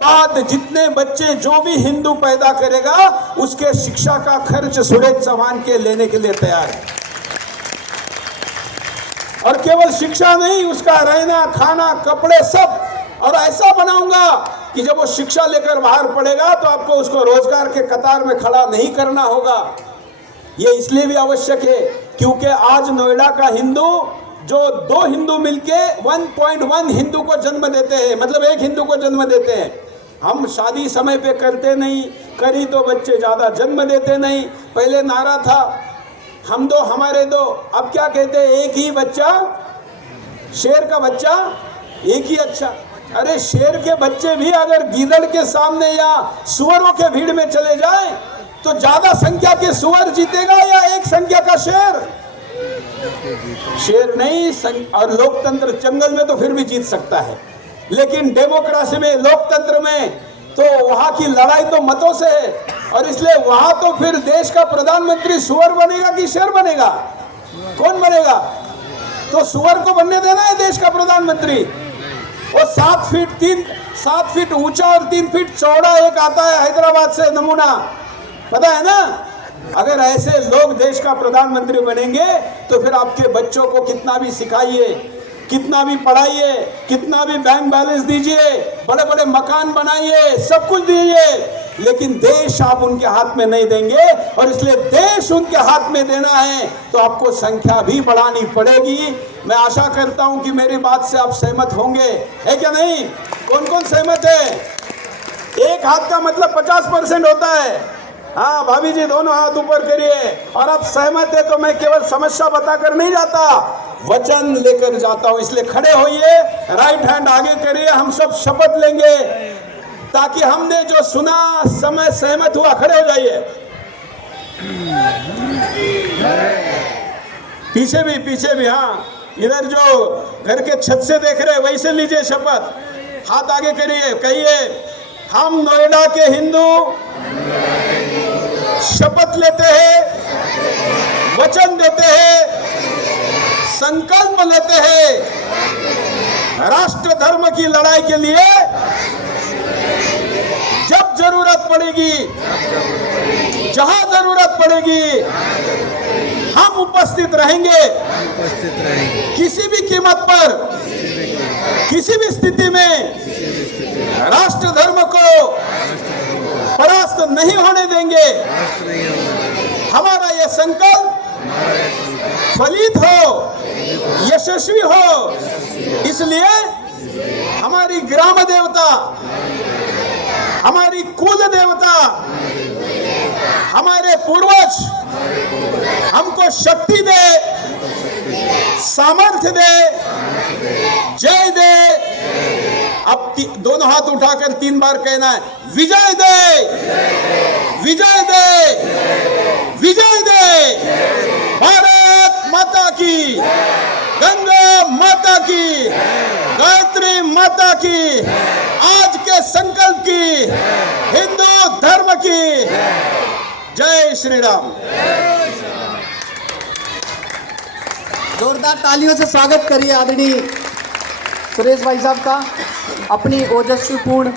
बाद जितने बच्चे जो भी हिंदू पैदा करेगा उसके शिक्षा का खर्च सुरेश चौहान के लेने के लिए तैयार है। और केवल शिक्षा नहीं, उसका रहना खाना कपड़े सब, और ऐसा बनाऊंगा कि जब वो शिक्षा लेकर बाहर पड़ेगा तो आपको उसको रोजगार के कतार में खड़ा नहीं करना होगा। ये इसलिए भी आवश्यक है क्योंकि आज नोएडा का हिंदू, जो 2 हिंदू मिलके 1.1 हिंदू को जन्म देते हैं, मतलब 1 हिंदू को जन्म देते हैं। हम शादी समय पे करते नहीं, करी तो बच्चे ज्यादा जन्म देते नहीं। पहले नारा था हम दो हमारे दो, अब क्या कहते हैं, एक ही बच्चा, शेर का बच्चा एक ही अच्छा। अरे शेर के बच्चे भी अगर गीदड़ के सामने या सुअरों के भीड़ में चले जाए तो ज्यादा संख्या के सुअर जीतेगा या एक संख्या का शेर? शेर नहीं। और लोकतंत्र जंगल में तो फिर भी जीत सकता है, लेकिन डेमोक्रेसी में, लोकतंत्र में तो वहां की लड़ाई तो मतों से है। और इसलिए वहां तो फिर देश का प्रधानमंत्री सुअर बनेगा कि शेर बनेगा? कौन बनेगा? तो सुअर को बनने देना है देश का प्रधानमंत्री। वो 7 फीट ऊंचा और 3 फीट चौड़ा एक आता है हैदराबाद से नमूना, पता है ना? अगर ऐसे लोग देश का प्रधानमंत्री बनेंगे तो फिर आपके बच्चों को कितना भी सिखाइए, कितना भी पढ़ाइए, कितना भी बैंक बैलेंस दीजिए, बड़े बड़े मकान बनाइए, सब कुछ दीजिए, लेकिन देश आप उनके हाथ में नहीं देंगे। और इसलिए देश उनके हाथ में देना है तो आपको संख्या भी बढ़ानी पड़ेगी। मैं आशा करता हूं कि मेरी बात से आप सहमत होंगे, है क्या नहीं? कौन कौन सहमत है? एक हाथ का मतलब 50% होता है। हाँ भाभी जी, दोनों हाथ ऊपर करिए। और आप सहमत है तो मैं केवल समस्या बताकर नहीं जाता, वचन लेकर जाता हूं। इसलिए खड़े होइए, राइट हैंड आगे करिए, हम सब शपथ लेंगे ताकि हमने जो सुना समय सहमत हुआ। खड़े हो जाइए। पीछे भी हाँ, इधर जो घर के छत से देख रहे वैसे लीजिए शपथ, हाथ आगे करिए, कहिए हम नोएडा के हिंदू शपथ लेते हैं, वचन देते हैं, संकल्प लेते हैं राष्ट्र धर्म की लड़ाई के लिए जब जरूरत पड़ेगी, जहां जरूरत पड़ेगी हम उपस्थित रहेंगे। किसी भी कीमत पर, किसी भी स्थिति में राष्ट्र धर्म को परास्त नहीं होने देंगे। हमारा यह संकल्प फलित हो, यशस्वी हो। इसलिए हमारी ग्राम देवता, हमारी कुल देवता, हमारे पूर्वज हमको शक्ति दे, सामर्थ्य दे, जय दे। अब दोनों हाथ उठाकर 3 बार कहना है, विजय दे, विजय दे, विजय दे। भारत माता की, गंगा माता की, गायत्री माता की, आज के संकल्प की, हिंदू धर्म की। जय श्री राम। जोरदार तालियों से स्वागत करिए आदरणीय सुरेश भाई साहब का अपनी ओजस्वीपूर्ण